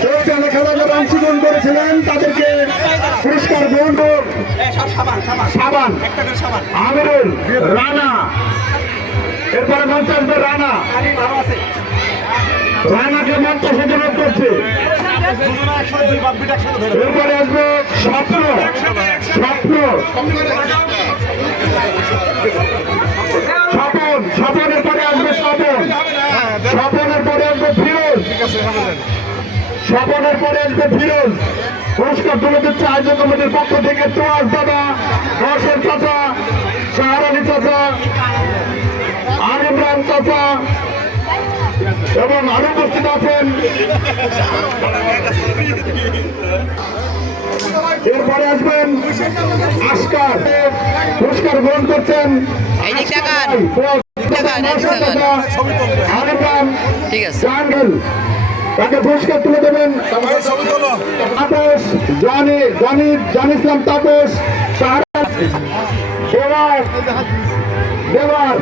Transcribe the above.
খেলাধুলায় অংশগ্রহণ করেছিলেন তাদেরকে পুরস্কার গ্রহণ সাবান আমিরুল রানা, এরপরে মঞ্চে আসবে রানাকে মঞ্চ সচেতন করছে। এরপরে আসবে স্বপ্ন স্বপনের পরে আসবে স্বপনের পরে আসবে ফিরোজ। পুরস্কার তুলে দিচ্ছে আয়োজক কমিটির পক্ষ থেকে তোয়াজ দাদা, দর্শন চাচা, শাহরানি চাচা, ইমরান চাচা এবং আরো উপস্থিত আছেন। এরপরে আসবেন আস্কার, পুরস্কার গ্রহণ করছেন তাকে পুরস্কার তুলে দেবেন তাপস, জান ইসলাম তাপস, দেওয়ার